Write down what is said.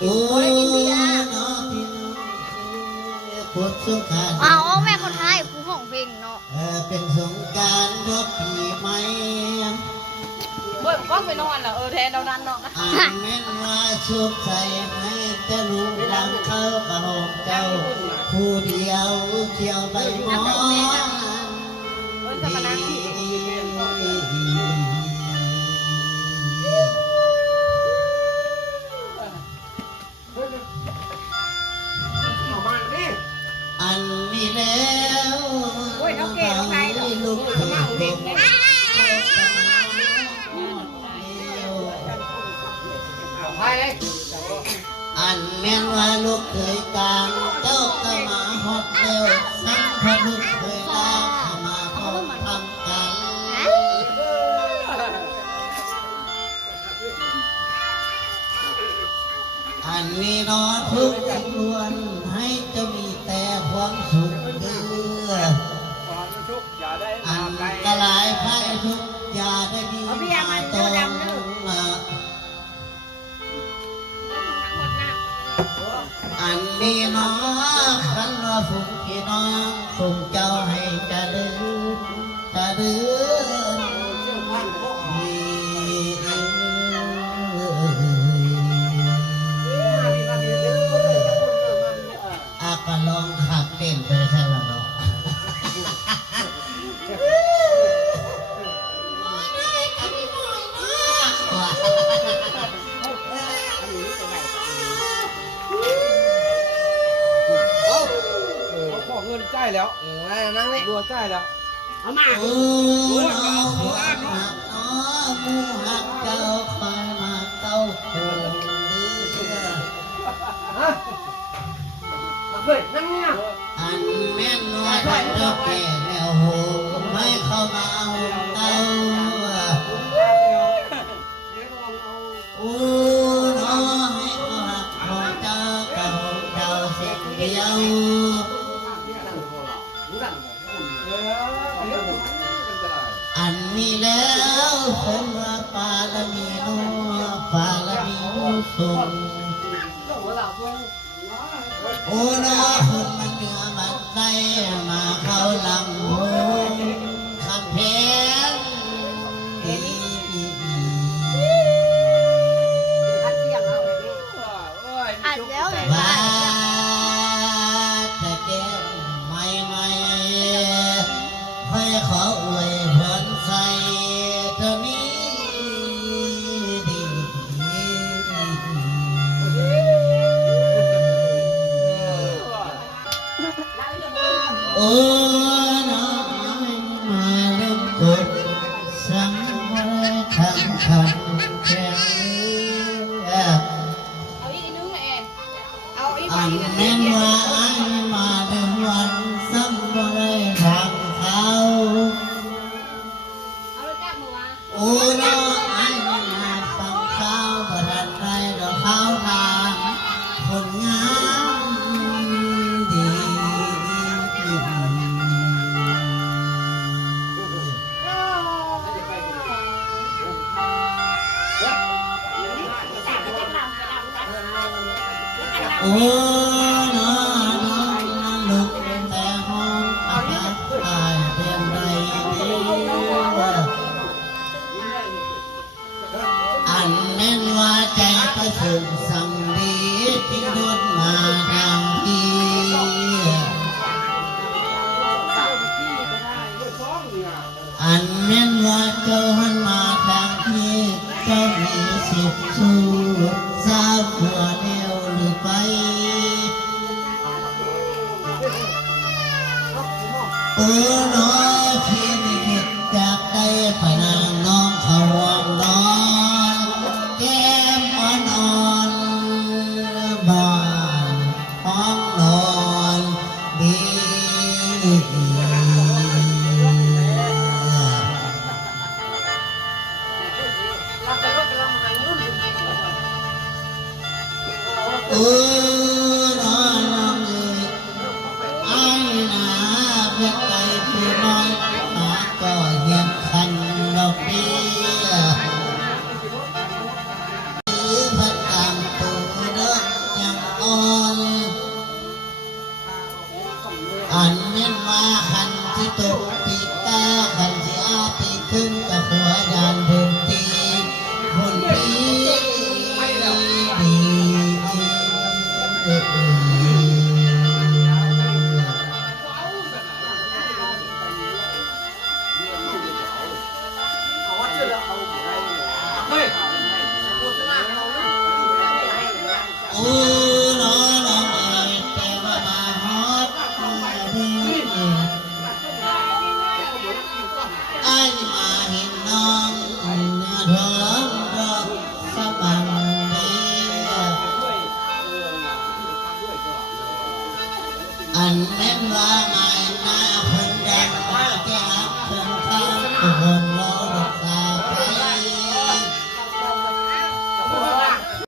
โอ้ยน้องพี่น้องปวดสงกรานต์เอาแม่คนไทยผู้ห้องเพลงเนาะเป็นสงกรานต์รบปีใหม่เบิร์ก็ไปนอนแล้วแทนเราดันเนาะอ่านแม่นว่าชุบใส่ให้จะรู้ดังเข้ากระหงเจ้าผู้เดียวเที่ยวไปมองอันนี้แล้วโอ้ยน้องเก๋น้องไทยลูกเด็กอันแม่นว่าลูกเคยกลางเจ้าก็มาฮอดเร็วสังพลูกเคยลามาทำกันอันนี้นอทุกข์ล้วนให้จะมีแต่ความสุขเด้ออันกระไรไพ่ทุกอย่าได้มีมาตรงอันนี้น้องขันว่าฝุ่งพี่น้องฝุ่งเจ้าให้จะเดินก็ลองขับเต้นไปซะละเนาะเงินใกล้แล้วนั่งเลยรัวใกล้แล้วเอามาโอ้น้องหักมูหักเจ้าคอยมาเต้าโหงเดือเคยนั่งเนี่ยอันแม่นว่าท่านเจ้าแก่แล้วโหไม่เข้ามาเอาเต้าโอ้น้องให้เขาหักของเจ้ากับเจ้าเสียงเดียวอันนี้แล้วคนว่าปาลมีโนปาลมีโนส่งโอ้น้อคนมันเหนือมันได้มาเข้าลำโหงคำเพนอัดแล้วเลยว่าจะเก็บไม่ค่อยขออวยพรใส่เธอนี้ดีโอ้น้องมาเริ่มกดสังเวยทำคำแข็งเอาอีกนึงแม่เอาอีก อันแม่นว่าอันมาเดินวันซ้ำบ่ได้ทางเขา เอาแล้วจับมือวะโอ้น้องอันมาฟังเขาบ่ทันได้ดอกเขาทางคนงามดีโอ้น้องลุกแต่ห้องอาบน้ำตายเป็นไรดีอันแน่นว่าใจประเสริฐสั่งดีที่โดนมาทางดีอันแน่นว่าเจ้าหันมาทางที่เจ้ามีสิทธิ์สู้ทราบหัวแนวหรือไปโอ้น้องที่มีเหตุจากได้พนังน้องเขาวงน้องแก้มอ่อนบ้านห้องนอนดีโอ้น้องเอ้ยนาเพื่อไกลผู้น้อยมาก็เยี่ยมคันดอกเบี้ยพัดตามตัว โอ้